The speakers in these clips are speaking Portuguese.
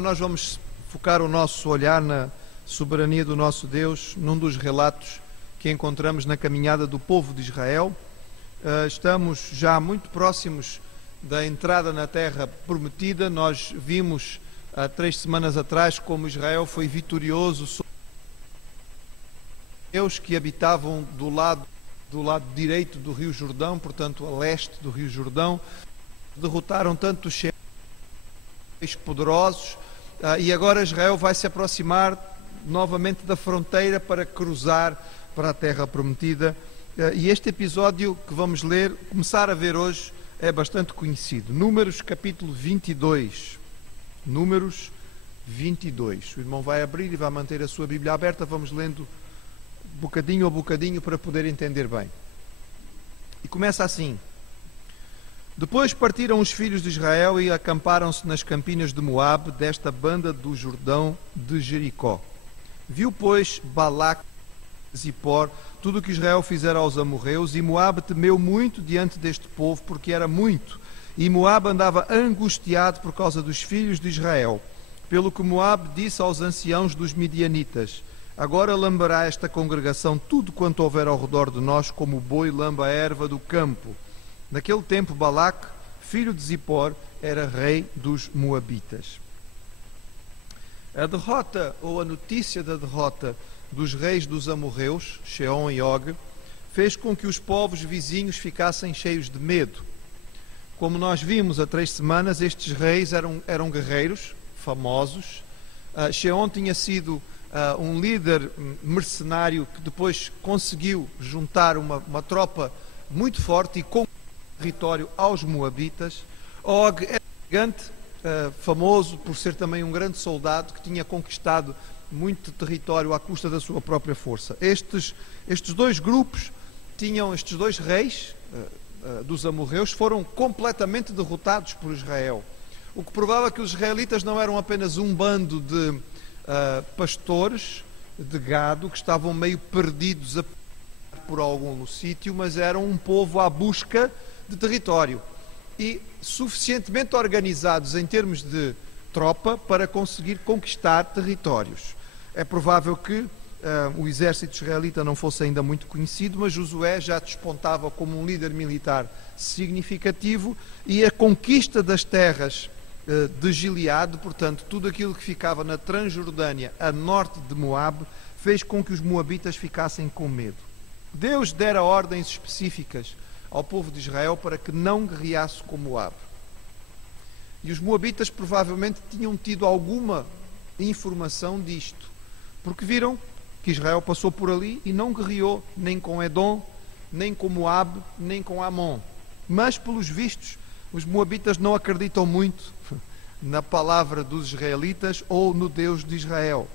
Nós vamos focar o nosso olhar na soberania do nosso Deus, num dos relatos que encontramos na caminhada do povo de Israel. Estamos já muito próximos da entrada na terra prometida. Nós vimos há 3 semanas atrás como Israel foi vitorioso sobre os que habitavam do lado direito do Rio Jordão, portanto a leste do Rio Jordão. Derrotaram tanto os poderosos, e agora Israel vai se aproximar novamente da fronteira para cruzar para a terra prometida. E este episódio que vamos ler, começar a ver hoje, é bastante conhecido. Números capítulo 22. Números 22. O irmão vai abrir e vai manter a sua Bíblia aberta. Vamos lendo bocadinho a bocadinho para poder entender bem. E começa assim: Depois partiram os filhos de Israel e acamparam-se nas campinas de Moabe, desta banda do Jordão de Jericó. Viu, pois, Balaque e Zippor tudo o que Israel fizera aos amorreus, e Moabe temeu muito diante deste povo, porque era muito, e Moabe andava angustiado por causa dos filhos de Israel. Pelo que Moabe disse aos anciãos dos midianitas: Agora lamberá esta congregação tudo quanto houver ao redor de nós, como o boi lamba a erva do campo. Naquele tempo, Balaque, filho de Zippor, era rei dos Moabitas. A derrota, ou a notícia da derrota dos reis dos amorreus, Sehon e Og, fez com que os povos vizinhos ficassem cheios de medo. Como nós vimos há 3 semanas, estes reis eram guerreiros famosos. Sehon tinha sido um líder mercenário que depois conseguiu juntar uma tropa muito forte e com território aos Moabitas. Og era gigante, famoso por ser também um grande soldado que tinha conquistado muito território à custa da sua própria força. Estes 2 grupos estes 2 reis dos amorreus foram completamente derrotados por Israel, o que provava que os israelitas não eram apenas um bando de pastores de gado que estavam meio perdidos por algum sítio, mas eram um povo à busca de território e suficientemente organizados em termos de tropa para conseguir conquistar territórios. É provável que o exército israelita não fosse ainda muito conhecido, mas Josué já despontava como um líder militar significativo, e a conquista das terras de Gileade, portanto tudo aquilo que ficava na Transjordânia a norte de Moabe, fez com que os moabitas ficassem com medo. Deus dera ordens específicas ao povo de Israel para que não guerreasse com Moabe. E os moabitas provavelmente tinham tido alguma informação disto, porque viram que Israel passou por ali e não guerreou nem com Edom, nem com Moabe, nem com Amon. Mas, pelos vistos, os moabitas não acreditam muito na palavra dos israelitas ou no Deus de Israel.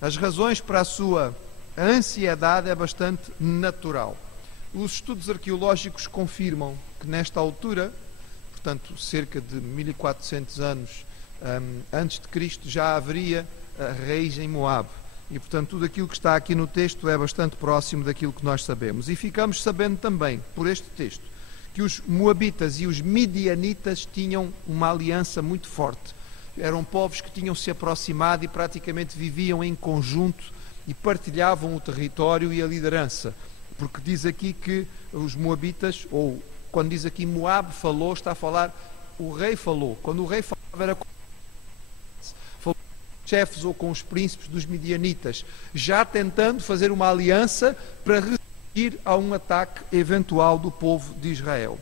As razões para a sua ansiedade é bastante natural. Os estudos arqueológicos confirmam que nesta altura, portanto cerca de 1400 anos antes de Cristo, já haveria reis em Moabe. E portanto tudo aquilo que está aqui no texto é bastante próximo daquilo que nós sabemos. E ficamos sabendo também, por este texto, que os moabitas e os midianitas tinham uma aliança muito forte. Eram povos que tinham se aproximado e praticamente viviam em conjunto e partilhavam o território e a liderança. Porque diz aqui que os moabitas, ou quando diz aqui Moabe falou, está a falar, o rei falou. Quando o rei falava era com os chefes ou com os príncipes dos midianitas, já tentando fazer uma aliança para resistir a um ataque eventual do povo de Israel.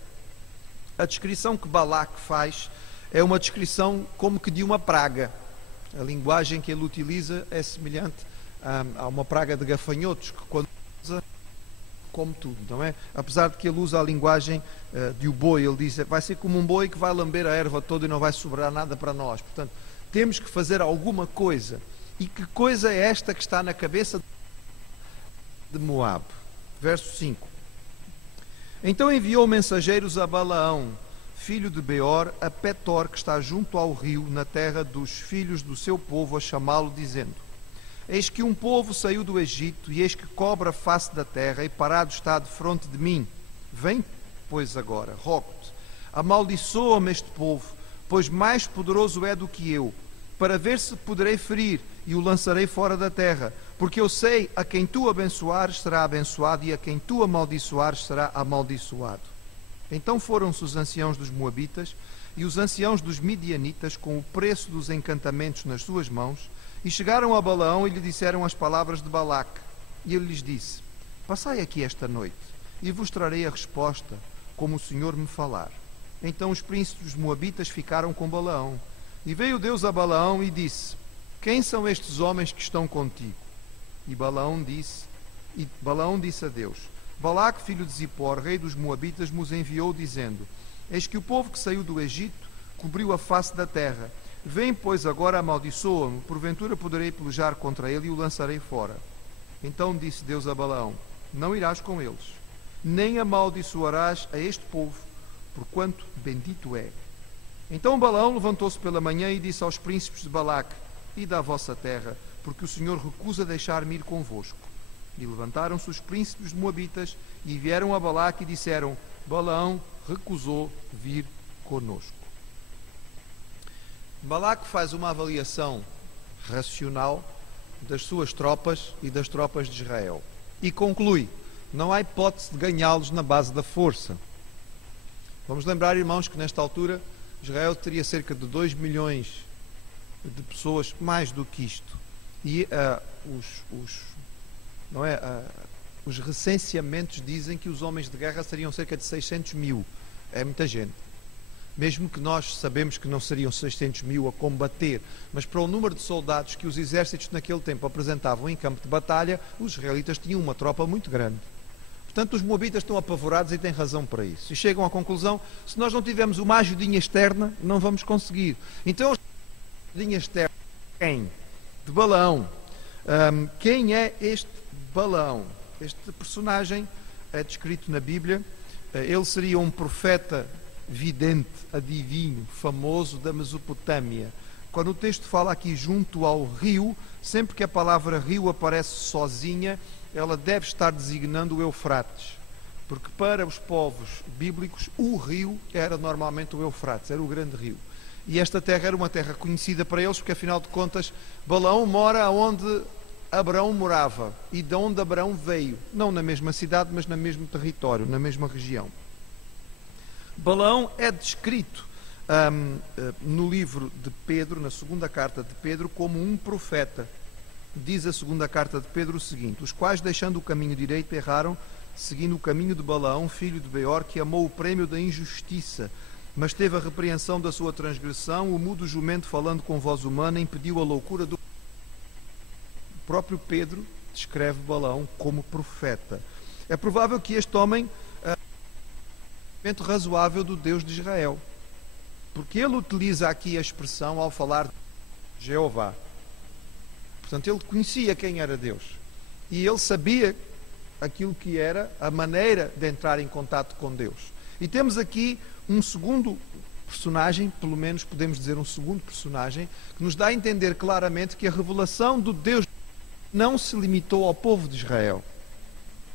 A descrição que Balaque faz é uma descrição como que de uma praga. A linguagem que ele utiliza é semelhante a uma praga de gafanhotos, que quando usa, come tudo, não é? Apesar de que ele usa a linguagem de o boi, ele diz, vai ser como um boi que vai lamber a erva toda e não vai sobrar nada para nós. Portanto, temos que fazer alguma coisa. E que coisa é esta que está na cabeça de Moabe? Verso 5. Então enviou mensageiros a Balaão, filho de Beor, a Petor, que está junto ao rio, na terra dos filhos do seu povo, a chamá-lo, dizendo: Eis que um povo saiu do Egito, e eis que cobre a face da terra, e parado está defronte de mim. Vem, pois, agora, rogo-te, amaldiçoa-me este povo, pois mais poderoso é do que eu. para ver se poderei ferir, e o lançarei fora da terra. Porque eu sei, a quem tu abençoares será abençoado, e a quem tu amaldiçoares será amaldiçoado. Então foram-se os anciãos dos Moabitas e os anciãos dos Midianitas com o preço dos encantamentos nas suas mãos, e chegaram a Balaão e lhe disseram as palavras de Balaque. E ele lhes disse: passai aqui esta noite, e vos trarei a resposta, como o Senhor me falar. Então os príncipes dos Moabitas ficaram com Balaão. E veio Deus a Balaão e disse: quem são estes homens que estão contigo? E Balaão disse a Deus: Balaque, filho de Zippor, rei dos Moabitas, nos enviou, dizendo: eis que o povo que saiu do Egito cobriu a face da terra. Vem, pois, agora amaldiçoa-me, porventura poderei pelejar contra ele e o lançarei fora. Então disse Deus a Balaão: não irás com eles, nem amaldiçoarás a este povo, porquanto bendito é. Então Balaão levantou-se pela manhã e disse aos príncipes de Balaque: ide à vossa terra, porque o Senhor recusa deixar-me ir convosco. E levantaram-se os príncipes de Moabitas e vieram a Balaque e disseram: Balaão recusou vir conosco. Balaque faz uma avaliação racional das suas tropas e das tropas de Israel e conclui: não há hipótese de ganhá-los na base da força. Vamos lembrar, irmãos, que nesta altura Israel teria cerca de 2 milhões de pessoas, mais do que isto. E os recenseamentos dizem que os homens de guerra seriam cerca de 600 mil. É muita gente. Mesmo que nós sabemos que não seriam 600 mil a combater, mas para o número de soldados que os exércitos naquele tempo apresentavam em campo de batalha, os israelitas tinham uma tropa muito grande. Portanto, os moabitas estão apavorados e têm razão para isso. E chegam à conclusão: se nós não tivermos uma ajudinha externa, não vamos conseguir. Então, a ajudinha externa, quem? De Balaão. Quem é este Balaão? Este personagem é descrito na Bíblia. Ele seria um profeta vidente, adivinho, famoso da Mesopotâmia. Quando o texto fala aqui junto ao rio, sempre que a palavra rio aparece sozinha, ela deve estar designando o Eufrates, porque para os povos bíblicos o rio era normalmente o Eufrates, era o grande rio. E esta terra era uma terra conhecida para eles, porque afinal de contas Balaão mora onde Abraão morava e de onde Abraão veio, não na mesma cidade, mas no mesmo território, na mesma região. Balaão é descrito no livro de Pedro, na segunda carta de Pedro, como um profeta. Diz a segunda carta de Pedro o seguinte: os quais, deixando o caminho direito, erraram, seguindo o caminho de Balaão, filho de Beor, que amou o prémio da injustiça, mas teve a repreensão da sua transgressão. O mudo jumento, falando com voz humana, impediu a loucura do... O próprio Pedro descreve Balaão como profeta. É provável que este homem razoável do Deus de Israel, porque ele utiliza aqui a expressão ao falar de Jeová. Portanto, ele conhecia quem era Deus e ele sabia aquilo que era a maneira de entrar em contato com Deus. E temos aqui um segundo personagem, pelo menos podemos dizer um segundo personagem, que nos dá a entender claramente que a revelação do Deus não se limitou ao povo de Israel.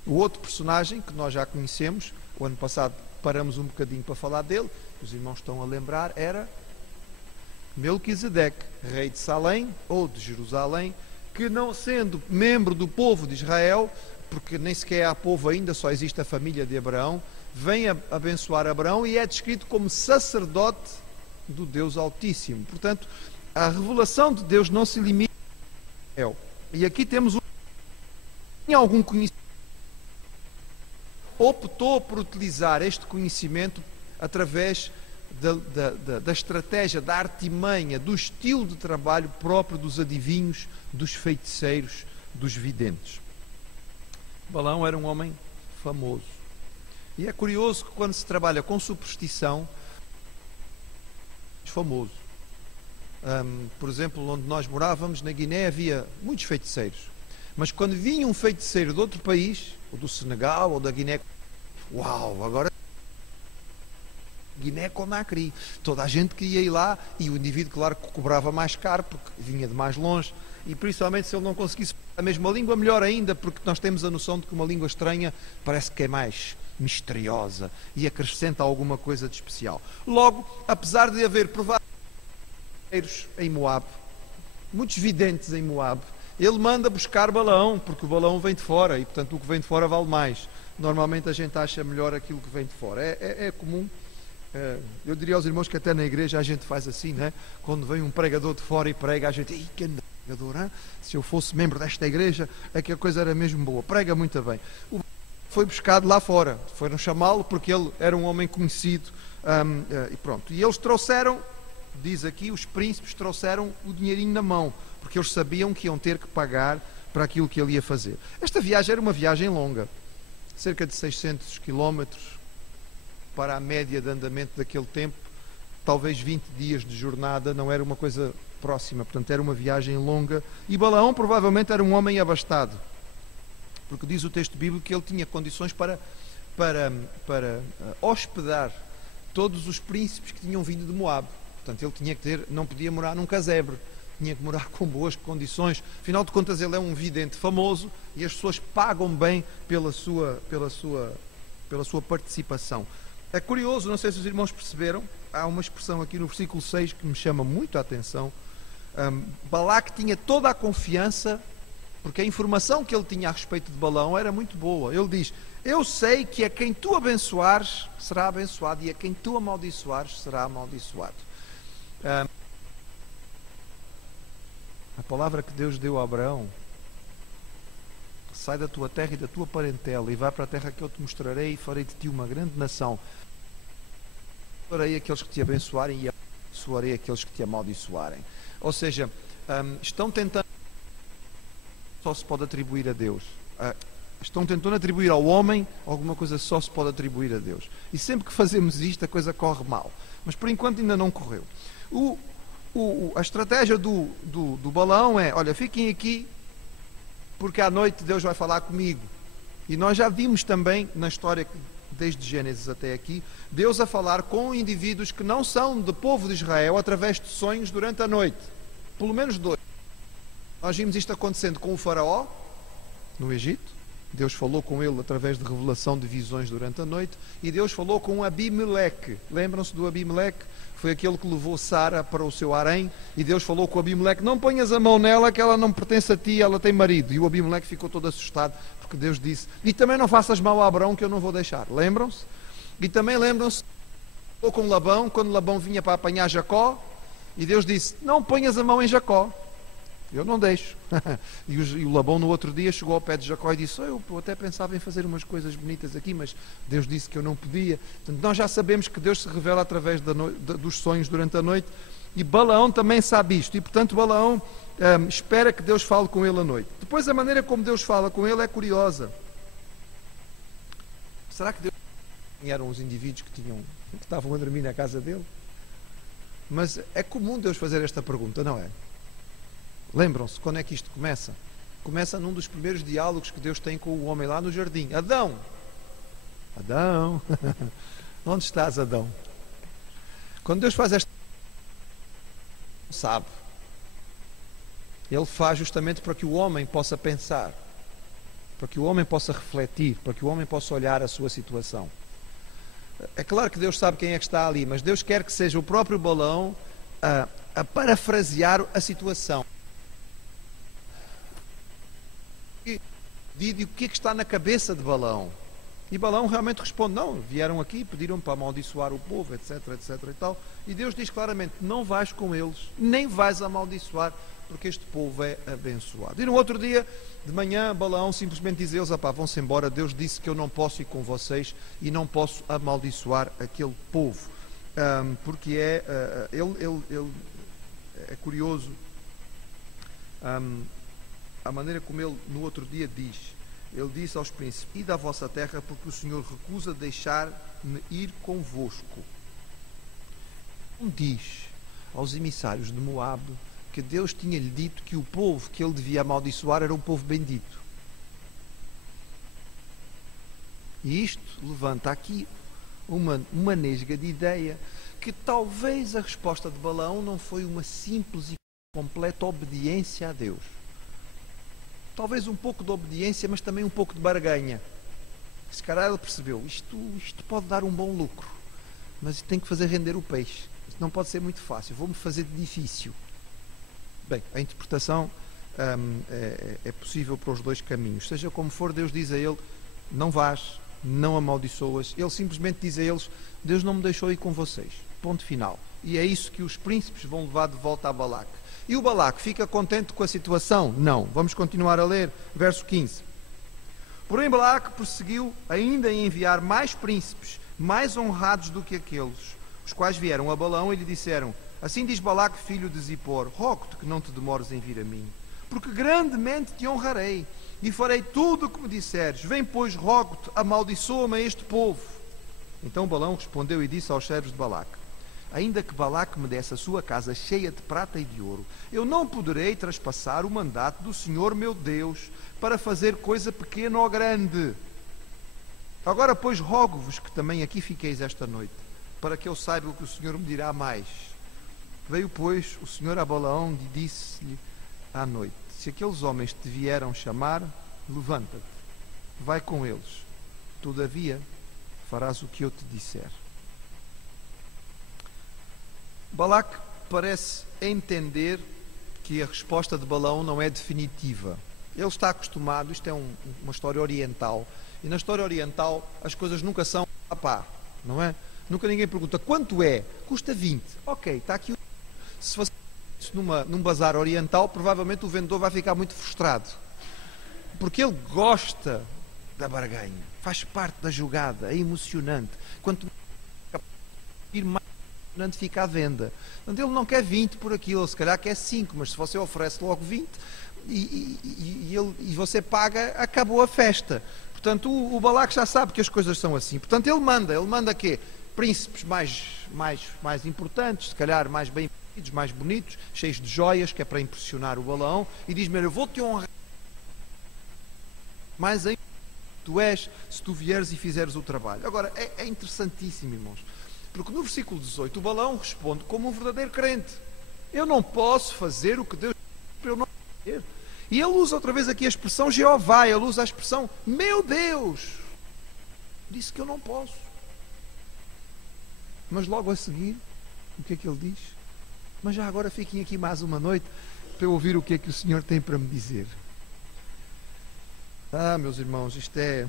O outro personagem que nós já conhecemos, o ano passado paramos um bocadinho para falar dele, os irmãos estão a lembrar, era Melquisedeque, rei de Salém ou de Jerusalém, que não sendo membro do povo de Israel, porque nem sequer há povo ainda, só existe a família de Abraão, vem a abençoar Abraão e é descrito como sacerdote do Deus Altíssimo. Portanto, a revelação de Deus não se limita a Israel. E aqui temos algum conhecimento, optou por utilizar este conhecimento através da estratégia, da artimanha, do estilo de trabalho próprio dos adivinhos, dos feiticeiros, dos videntes. Balaão era um homem famoso. E é curioso que quando se trabalha com superstição, é famoso. Por exemplo, onde nós morávamos, na Guiné, havia muitos feiticeiros. Mas quando vinha um feiticeiro de outro país, ou do Senegal, ou da Guiné, uau, agora Guiné-Conakry, toda a gente queria ir lá, e o indivíduo, claro, que cobrava mais caro, porque vinha de mais longe, e principalmente se ele não conseguisse a mesma língua, melhor ainda, porque nós temos a noção de que uma língua estranha parece que é mais misteriosa e acrescenta alguma coisa de especial. Logo, apesar de haver provavelmente em Moab, muitos videntes em Moabe. Ele manda buscar Balaão, porque o Balaão vem de fora, e portanto o que vem de fora vale mais. Normalmente a gente acha melhor aquilo que vem de fora. É comum. Eu diria aos irmãos que até na igreja a gente faz assim, né? Quando vem um pregador de fora e prega, a gente, "Ih, que pregador, hein? Se eu fosse membro desta igreja, é que a coisa era mesmo boa." Prega muito bem. Foi buscado lá fora, foram chamá-lo porque ele era um homem conhecido, e pronto. E eles trouxeram, diz aqui, os príncipes trouxeram o dinheirinho na mão, porque eles sabiam que iam ter que pagar para aquilo que ele ia fazer. Esta viagem era uma viagem longa, cerca de 600 quilómetros para a média de andamento daquele tempo, talvez 20 dias de jornada, não era uma coisa próxima, portanto era uma viagem longa, e Balaão provavelmente era um homem abastado, porque diz o texto bíblico que ele tinha condições para hospedar todos os príncipes que tinham vindo de Moabe. Portanto, ele tinha que ter, não podia morar num casebre, tinha que morar com boas condições. Afinal de contas, ele é um vidente famoso e as pessoas pagam bem pela sua participação. É curioso, não sei se os irmãos perceberam, há uma expressão aqui no versículo 6 que me chama muito a atenção. Balaque tinha toda a confiança, porque a informação que ele tinha a respeito de Balaão era muito boa. Ele diz: eu sei que a quem tu abençoares será abençoado, e a quem tu amaldiçoares será amaldiçoado. A palavra que Deus deu a Abraão: sai da tua terra e da tua parentela e vai para a terra que eu te mostrarei, e farei de ti uma grande nação. Farei aqueles que te abençoarem e abençoarei aqueles que te amaldiçoarem. Ou seja, estão tentando, só se pode atribuir a Deus. Estão tentando atribuir ao homem alguma coisa, só se pode atribuir a Deus. E sempre que fazemos isto, a coisa corre mal. Mas por enquanto ainda não correu. A estratégia do Balaão é: olha, fiquem aqui, porque à noite Deus vai falar comigo. E nós já vimos também na história, desde Gênesis até aqui, Deus a falar com indivíduos que não são do povo de Israel através de sonhos durante a noite. Pelo menos 2. Nós vimos isto acontecendo com o faraó no Egito. Deus falou com ele através de revelação de visões durante a noite. E Deus falou com Abimeleque. Lembram-se do Abimeleque? Foi aquele que levou Sara para o seu harém. E Deus falou com o Abimeleque: não ponhas a mão nela, que ela não pertence a ti, ela tem marido. E o Abimeleque ficou todo assustado, porque Deus disse: e também não faças mal a Abraão, que eu não vou deixar. Lembram-se? E também lembram-se, falou com Labão, quando Labão vinha para apanhar Jacó. E Deus disse: não ponhas a mão em Jacó, eu não deixo. E o Labão no outro dia chegou ao pé de Jacó e disse: eu até pensava em fazer umas coisas bonitas aqui, mas Deus disse que eu não podia. Portanto, nós já sabemos que Deus se revela através dos sonhos durante a noite, e Balaão também sabe isto, e portanto Balaão espera que Deus fale com ele à noite. Depois a maneira como Deus fala com ele é curiosa. Será que Deus eram os indivíduos que estavam a dormir na casa dele? Mas é comum Deus fazer esta pergunta, não é? Lembram-se quando é que isto começa? Começa num dos primeiros diálogos que Deus tem com o homem lá no jardim. Adão! Adão! Onde estás, Adão? Quando Deus faz esta... sabe. Ele faz justamente para que o homem possa pensar, para que o homem possa refletir, para que o homem possa olhar a sua situação. É claro que Deus sabe quem é que está ali, mas Deus quer que seja o próprio Balaão a parafrasear a situação. E o que é que está na cabeça de Balaão? E Balaão realmente responde: não, vieram aqui, pediram para amaldiçoar o povo, etc, etc e tal. E Deus diz claramente: não vais com eles, nem vais amaldiçoar, porque este povo é abençoado. E no outro dia, de manhã, Balaão simplesmente diz a eles: vão-se embora, Deus disse que eu não posso ir com vocês e não posso amaldiçoar aquele povo. Porque é curioso a maneira como ele no outro dia diz. Ele disse aos príncipes: ide à vossa terra, porque o Senhor recusa deixar-me ir convosco. Não diz aos emissários de Moabe que Deus tinha-lhe dito que o povo que ele devia amaldiçoar era um povo bendito. E isto levanta aqui uma nesga de ideia que talvez a resposta de Balaão não foi uma simples e completa obediência a Deus. Talvez um pouco de obediência, mas também um pouco de barganha. Se calhar ele percebeu: isto pode dar um bom lucro, mas tem que fazer render o peixe. Isto não pode ser muito fácil, vou-me fazer de difícil. Bem, a interpretação é possível para os dois caminhos. Seja como for, Deus diz a ele, não vás, não amaldiçoas. Ele simplesmente diz a eles, Deus não me deixou ir com vocês. Ponto final. E é isso que os príncipes vão levar de volta a Balaque. E o Balaque fica contente com a situação? Não. Vamos continuar a ler, verso 15. Porém Balaque prosseguiu ainda em enviar mais príncipes, mais honrados do que aqueles, os quais vieram a Balaão e lhe disseram, assim diz Balaque, filho de Zippor, rogo-te que não te demores em vir a mim, porque grandemente te honrarei, e farei tudo o que me disseres. Vem, pois, rogo-te, amaldiçoa-me a este povo. Então Balaão respondeu e disse aos servos de Balaque, ainda que Balaque me desse a sua casa cheia de prata e de ouro, eu não poderei traspassar o mandato do Senhor meu Deus, para fazer coisa pequena ou grande. Agora, pois, rogo-vos que também aqui fiqueis esta noite, para que eu saiba o que o Senhor me dirá mais. Veio, pois, o Senhor a Balaão e disse-lhe à noite, se aqueles homens te vieram chamar, levanta-te, vai com eles, todavia farás o que eu te disser. Balaque parece entender que a resposta de Balaão não é definitiva. Ele está acostumado, isto é uma história oriental, e na história oriental as coisas nunca são não é? Nunca ninguém pergunta, quanto é? Custa 20. Ok, está aqui. Se fosse num bazar oriental, provavelmente o vendedor vai ficar muito frustrado, porque ele gosta da barganha, faz parte da jogada, é emocionante. Quanto mais emocionante fica a venda. Portanto, ele não quer 20 por aquilo, ele se calhar quer 5, mas se você oferece logo 20 e você paga, acabou a festa. Portanto, o Balaque já sabe que as coisas são assim. Portanto, ele manda quê? Príncipes mais importantes, se calhar mais bem vestidos, mais bonitos, cheios de joias, que é para impressionar o Balaão, e diz-me, eu vou-te honrar mais ainda tu és, se tu vieres e fizeres o trabalho. Agora, é interessantíssimo, irmãos, porque no versículo 18 o Balaão responde como um verdadeiro crente. Eu não posso fazer o que Deus diz para eu não fazer. E ele usa outra vez aqui a expressão Jeová, ele usa a expressão meu Deus disse que eu não posso. Mas logo a seguir, o que é que ele diz? Mas já agora fiquem aqui mais uma noite para eu ouvir o que é que o Senhor tem para me dizer. Meus irmãos, isto é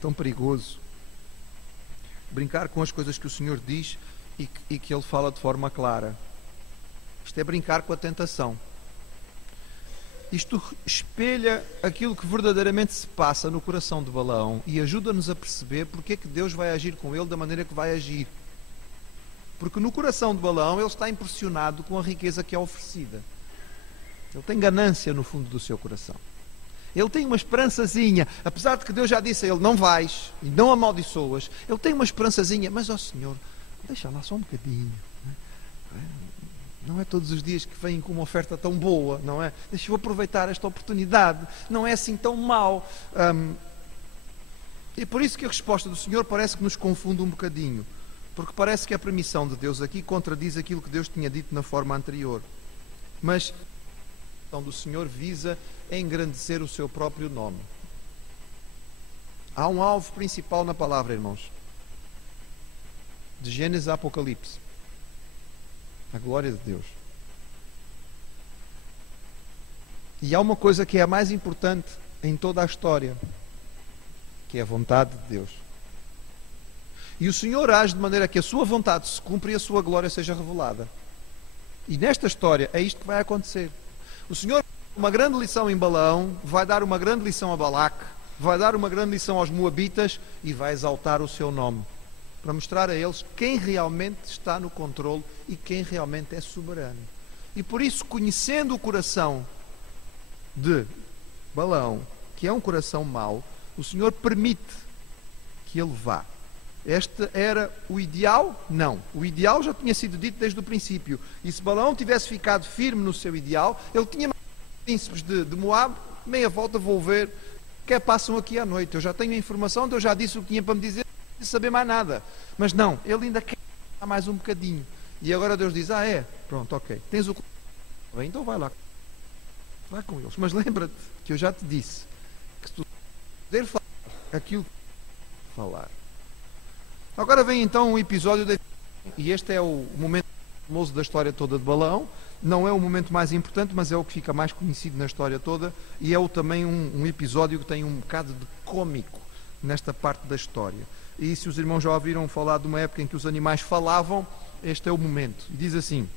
tão perigoso. Brincar com as coisas que o Senhor diz e que Ele fala de forma clara. Isto é brincar com a tentação. Isto espelha aquilo que verdadeiramente se passa no coração de Balaão e ajuda-nos a perceber porque é que Deus vai agir com ele da maneira que vai agir. Porque no coração de Balaão ele está impressionado com a riqueza que é oferecida. Ele tem ganância no fundo do seu coração. Ele tem uma esperançazinha, apesar de que Deus já disse a ele, não vais e não amaldiçoas, ele tem uma esperançazinha, mas ó Senhor, deixa lá só um bocadinho. Não é todos os dias que vêm com uma oferta tão boa, não é? Deixa eu aproveitar esta oportunidade, não é assim tão mau. E por isso que a resposta do Senhor parece que nos confunde um bocadinho, porque parece que a permissão de Deus aqui contradiz aquilo que Deus tinha dito na forma anterior. Mas a permissão do Senhor visa engrandecer o seu próprio nome. Há um alvo principal na palavra, irmãos, de Gênesis a Apocalipse. A glória de Deus. E há uma coisa que é a mais importante em toda a história, que é a vontade de Deus. E o Senhor age de maneira que a sua vontade se cumpra e a sua glória seja revelada. E nesta história é isto que vai acontecer. O Senhor vai dar uma grande lição em Balaão, vai dar uma grande lição a Balaque, vai dar uma grande lição aos Moabitas e vai exaltar o seu nome, para mostrar a eles quem realmente está no controle e quem realmente é soberano. E por isso, conhecendo o coração de Balaão, que é um coração mau, o Senhor permite que ele vá. Este era o ideal? Não. O ideal já tinha sido dito desde o princípio. E se Balaão tivesse ficado firme no seu ideal, ele tinha mais príncipes de Moab, meia volta vou ver, que passam aqui à noite. Eu já tenho a informação, eu já disse o que tinha para me dizer, não preciso saber mais nada. Mas não, ele ainda quer mais um bocadinho. E agora Deus diz, é? Pronto, ok. Tens o... Bem, então vai lá. Vai com eles. Mas lembra-te que eu já te disse que se tu poder falar aquilo que falar. Agora vem então um episódio e este é o momento famoso da história toda de Balaão. Não é o momento mais importante, mas é o que fica mais conhecido na história toda, e é também um episódio que tem um bocado de cômico nesta parte da história. E se os irmãos já ouviram falar de uma época em que os animais falavam, este é o momento. E diz assim: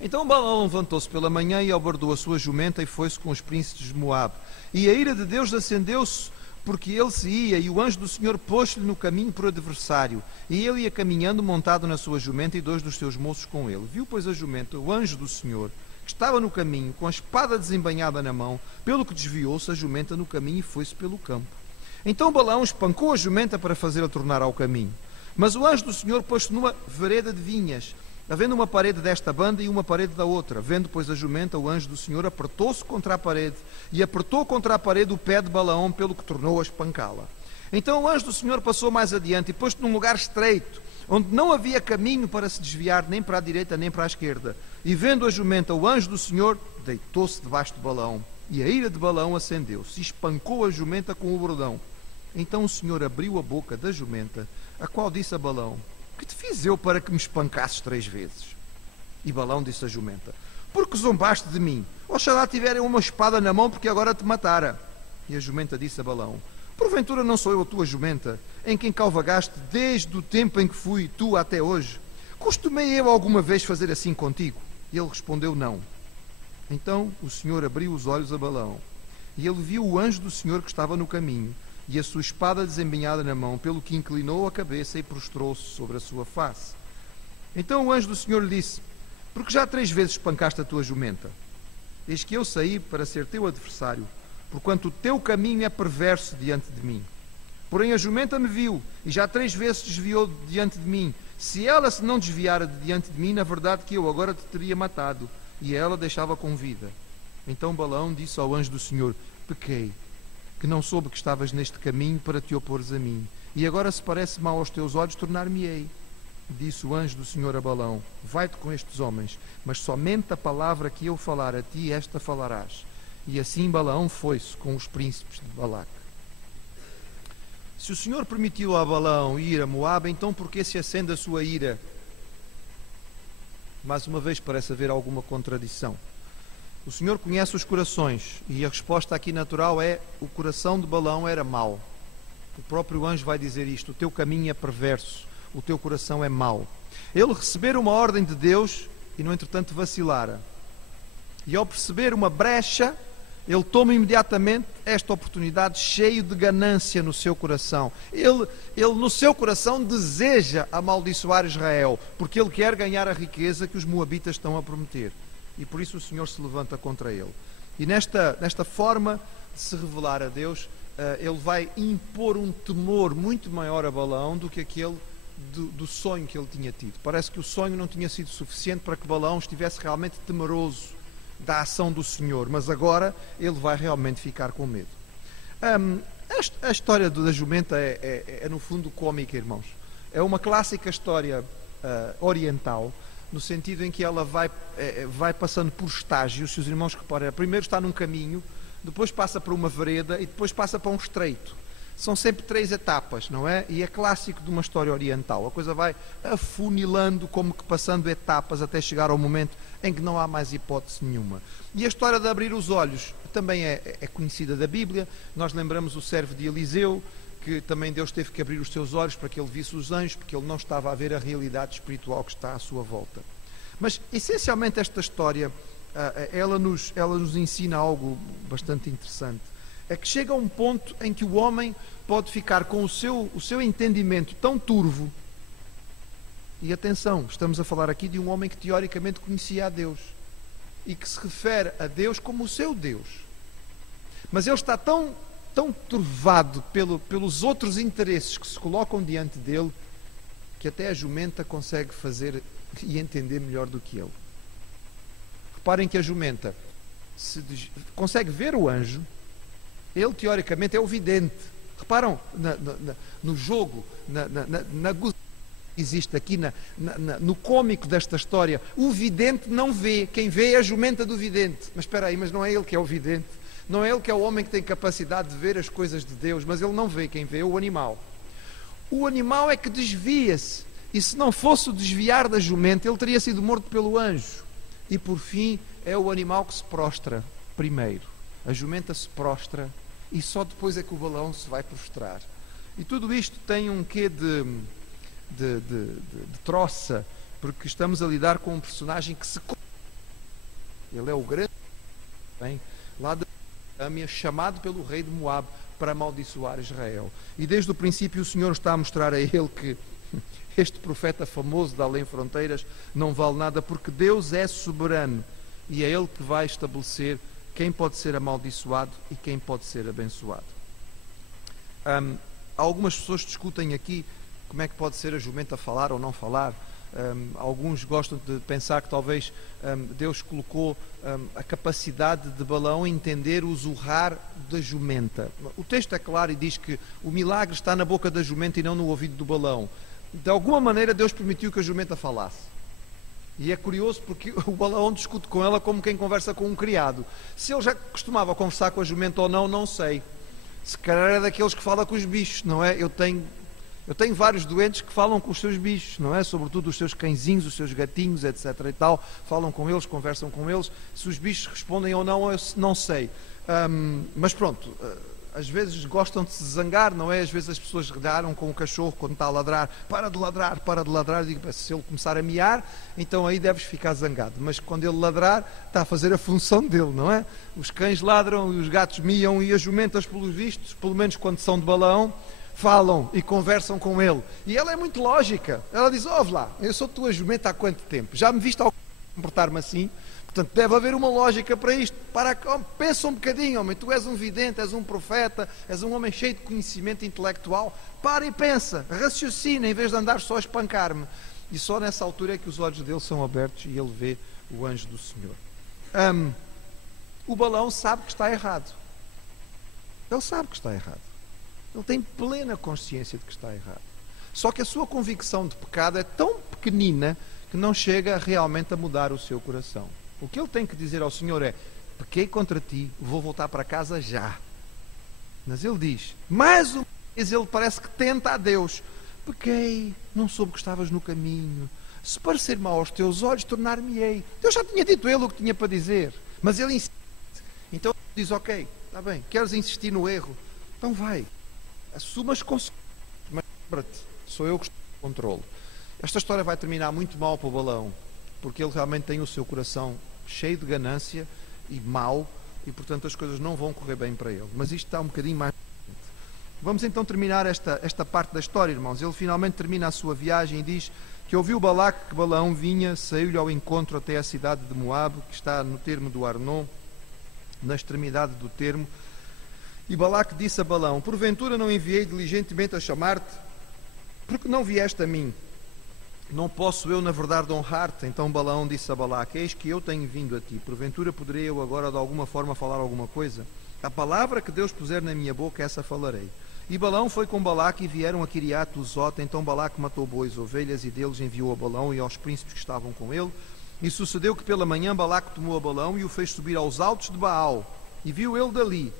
então Balaão levantou-se pela manhã e abordou a sua jumenta e foi-se com os príncipes de Moabe. E a ira de Deus acendeu-se porque ele se ia, e o anjo do Senhor pôs-lhe no caminho por adversário. E ele ia caminhando montado na sua jumenta e 2 dos seus moços com ele. Viu, pois, a jumenta, o anjo do Senhor, que estava no caminho, com a espada desembainhada na mão, pelo que desviou-se a jumenta no caminho e foi-se pelo campo. Então Balaão espancou a jumenta para fazê-la tornar ao caminho. Mas o anjo do Senhor pôs-se numa vereda de vinhas, havendo uma parede desta banda e uma parede da outra. Vendo, pois, a jumenta, o anjo do Senhor apertou-se contra a parede, e apertou contra a parede o pé de Balaão, pelo que tornou a espancá-la. Então o anjo do Senhor passou mais adiante, e pôs-se num lugar estreito, onde não havia caminho para se desviar, nem para a direita, nem para a esquerda. E vendo a jumenta, o anjo do Senhor deitou-se debaixo de Balaão, e a ira de Balaão acendeu-se, e espancou a jumenta com o bordão. Então o Senhor abriu a boca da jumenta, a qual disse a Balaão: que te fiz eu para que me espancasses 3 vezes? E Balaão disse à jumenta: porque zombaste de mim? Oxalá tiverem uma espada na mão, porque agora te matara. E a jumenta disse a Balaão: porventura não sou eu a tua jumenta, em quem cavalgaste desde o tempo em que fui tu até hoje? Costumei eu alguma vez fazer assim contigo? E ele respondeu: não. Então o Senhor abriu os olhos a Balaão, e ele viu o anjo do Senhor que estava no caminho, e a sua espada desembainhada na mão, pelo que inclinou a cabeça e prostrou-se sobre a sua face. Então o anjo do Senhor lhe disse: porque já 3 vezes espancaste a tua jumenta? Eis que eu saí para ser teu adversário, porquanto o teu caminho é perverso diante de mim. Porém a jumenta me viu, e já 3 vezes desviou diante de mim. Se ela se não desviara de diante de mim, na verdade que eu agora te teria matado, e ela deixava com vida. Então Balaão disse ao anjo do Senhor: pequei, que não soube que estavas neste caminho para te opores a mim. E agora, se parece mal aos teus olhos, tornar-me-ei. Disse o anjo do Senhor a Balaão: vai-te com estes homens, mas somente a palavra que eu falar a ti, esta falarás. E assim Balaão foi-se com os príncipes de Balaque. Se o Senhor permitiu a Balaão ir a Moabe, então por que se acende a sua ira? Mais uma vez parece haver alguma contradição. O Senhor conhece os corações, e a resposta aqui natural é: o coração de Balaão era mau. O próprio anjo vai dizer isto: o teu caminho é perverso, o teu coração é mau. Ele recebera uma ordem de Deus e, no entretanto, vacilara. E ao perceber uma brecha, ele toma imediatamente esta oportunidade, cheio de ganância no seu coração. Ele no seu coração deseja amaldiçoar Israel, porque ele quer ganhar a riqueza que os moabitas estão a prometer. E por isso o Senhor se levanta contra ele. E nesta forma de se revelar a Deus, ele vai impor um temor muito maior a Balaão do que aquele do sonho que ele tinha tido. Parece que o sonho não tinha sido suficiente para que Balaão estivesse realmente temeroso da ação do Senhor, mas agora ele vai realmente ficar com medo. A história da jumenta é no fundo cómica, irmãos. É uma clássica história oriental, no sentido em que ela vai passando por estágios. Se os irmãos reparem, primeiro está num caminho, depois passa por uma vereda e depois passa para um estreito. São sempre 3 etapas, não é? E é clássico de uma história oriental. A coisa vai afunilando, como que passando etapas até chegar ao momento em que não há mais hipótese nenhuma. E a história de abrir os olhos também é conhecida da Bíblia. Nós lembramos o servo de Eliseu, que também Deus teve que abrir os seus olhos para que ele visse os anjos, porque ele não estava a ver a realidade espiritual que está à sua volta. Mas, essencialmente, esta história, ela nos ensina algo bastante interessante. É que chega a um ponto em que o homem pode ficar com o seu entendimento tão turvo. E atenção, estamos a falar aqui de um homem que teoricamente conhecia a Deus e que se refere a Deus como o seu Deus. Mas ele está tão turvado pelos outros interesses que se colocam diante dele, que até a jumenta consegue fazer e entender melhor do que ele. Reparem que a jumenta consegue ver o anjo. Ele, teoricamente, é o vidente. Reparam no jogo, na que existe aqui, no cômico desta história. O vidente não vê. Quem vê é a jumenta do vidente. Mas espera aí, mas não é ele que é o vidente. Não é ele que é o homem que tem capacidade de ver as coisas de Deus. Mas ele não vê. Quem vê é o animal. O animal é que desvia-se. E se não fosse o desviar da jumenta, ele teria sido morto pelo anjo. E por fim é o animal que se prostra primeiro. A jumenta se prostra e só depois é que o balão se vai prostrar. E tudo isto tem um quê de troça, porque estamos a lidar com um personagem que se... Ele é o grande bem, lá da Mesopotâmia, chamado pelo rei de Moab para amaldiçoar Israel. E desde o princípio o Senhor está a mostrar a ele que este profeta famoso de além fronteiras não vale nada, porque Deus é soberano e é Ele que vai estabelecer quem pode ser amaldiçoado e quem pode ser abençoado. Algumas pessoas discutem aqui como é que pode ser a jumenta falar ou não falar. Alguns gostam de pensar que talvez Deus colocou a capacidade de Balaão entender o zurrar da jumenta. O texto é claro e diz que o milagre está na boca da jumenta e não no ouvido do Balaão. De alguma maneira Deus permitiu que a jumenta falasse. E é curioso porque o Balaão discute com ela como quem conversa com um criado. Se ele já costumava conversar com a jumenta ou não, não sei. Se calhar é daqueles que fala com os bichos, não é? Eu tenho vários doentes que falam com os seus bichos, não é? Sobretudo os seus cãezinhos, os seus gatinhos, etc. e tal. Falam com eles, conversam com eles. Se os bichos respondem ou não, eu não sei. Mas pronto, às vezes gostam de se zangar, não é? Às vezes as pessoas redaram com o cachorro quando está a ladrar. Para de ladrar, para de ladrar. Digo, se ele começar a miar, então aí deves ficar zangado. Mas quando ele ladrar, está a fazer a função dele, não é? Os cães ladram e os gatos miam e as jumentas, pelos vistos, pelo menos quando são de Balaão, falam e conversam com ele. E ela é muito lógica. Ela diz, ouve lá, eu sou tua jumenta há quanto tempo? Já me viste comportar-me assim? Portanto, deve haver uma lógica para isto. Pensa um bocadinho, homem, tu és um vidente, és um profeta, és um homem cheio de conhecimento intelectual. Para e pensa, raciocina, em vez de andar só a espancar-me. E só nessa altura é que os olhos dele são abertos e ele vê o anjo do Senhor. O Balaão sabe que está errado. Ele sabe que está errado. Ele tem plena consciência de que está errado. Só que a sua convicção de pecado é tão pequenina que não chega realmente a mudar o seu coração. O que ele tem que dizer ao Senhor é: pequei contra ti, vou voltar para casa já. Mas ele diz, mais uma vez ele parece que tenta a Deus: pequei, não soube que estavas no caminho. Se parecer mal aos teus olhos, tornar-me-ei. Deus já tinha dito ele o que tinha para dizer, mas ele insiste. Então ele diz: ok, está bem, queres insistir no erro? Então vai, assuma as consequências, mas lembra-te, sou eu que estou no controle. Esta história vai terminar muito mal para o Balaão, porque ele realmente tem o seu coração cheio de ganância e mau, e portanto as coisas não vão correr bem para ele. Mas isto está um bocadinho mais... Vamos então terminar esta parte da história, irmãos. Ele finalmente termina a sua viagem e diz que ouviu Balaque que Balaão vinha, saiu-lhe ao encontro até a cidade de Moabe, que está no termo do Arnon, na extremidade do termo. E Balaque disse a Balaão: porventura não enviei diligentemente a chamar-te, porque não vieste a mim? Não posso eu, na verdade, honrar-te? Então Balaão disse a Balaque: eis que eu tenho vindo a ti. Porventura poderei eu agora de alguma forma falar alguma coisa? A palavra que Deus puser na minha boca, essa falarei. E Balaão foi com Balaque e vieram a Quiriate-Uzote. Então Balaque matou bois, ovelhas, e deles enviou a Balaão e aos príncipes que estavam com ele. E sucedeu que pela manhã Balaque tomou a Balaão e o fez subir aos altos de Baal. E viu ele dali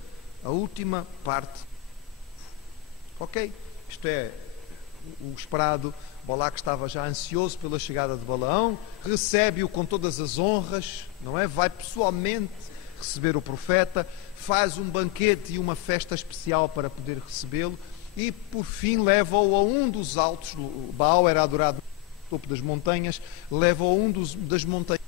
a última parte. Ok? Isto é o esperado. Balaque estava já ansioso pela chegada de Balaão, recebe-o com todas as honras, não é? Vai pessoalmente receber o profeta, faz um banquete e uma festa especial para poder recebê-lo e, por fim, leva-o a um dos altos. Baal era adorado no topo das montanhas, leva-o a um das montanhas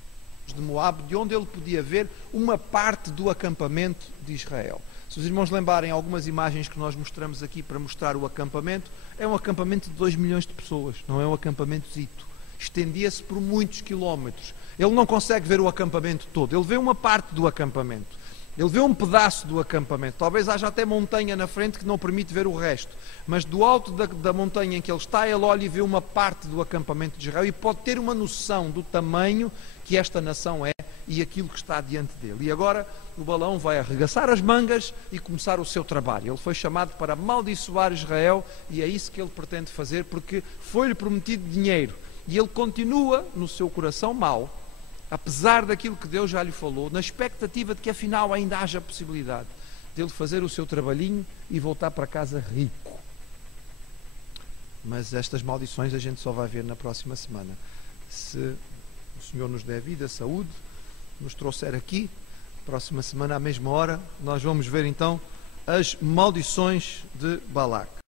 de Moabe, de onde ele podia ver uma parte do acampamento de Israel. Se os irmãos lembrarem algumas imagens que nós mostramos aqui para mostrar o acampamento, é um acampamento de 2 milhões de pessoas, não é um acampamentozito. Estendia-se por muitos quilómetros. Ele não consegue ver o acampamento todo, ele vê uma parte do acampamento. Ele vê um pedaço do acampamento. Talvez haja até montanha na frente que não permite ver o resto. Mas do alto da montanha em que ele está, ele olha e vê uma parte do acampamento de Israel e pode ter uma noção do tamanho que esta nação é e aquilo que está diante dele. E agora o Balaão vai arregaçar as mangas e começar o seu trabalho. Ele foi chamado para amaldiçoar Israel e é isso que ele pretende fazer, porque foi-lhe prometido dinheiro. E ele continua no seu coração mau, apesar daquilo que Deus já lhe falou, na expectativa de que afinal ainda haja possibilidade dele fazer o seu trabalhinho e voltar para casa rico. Mas estas maldições a gente só vai ver na próxima semana. Se o Senhor nos dê vida, saúde, nos trouxer aqui. Próxima semana, à mesma hora, nós vamos ver então as maldições de Balaque.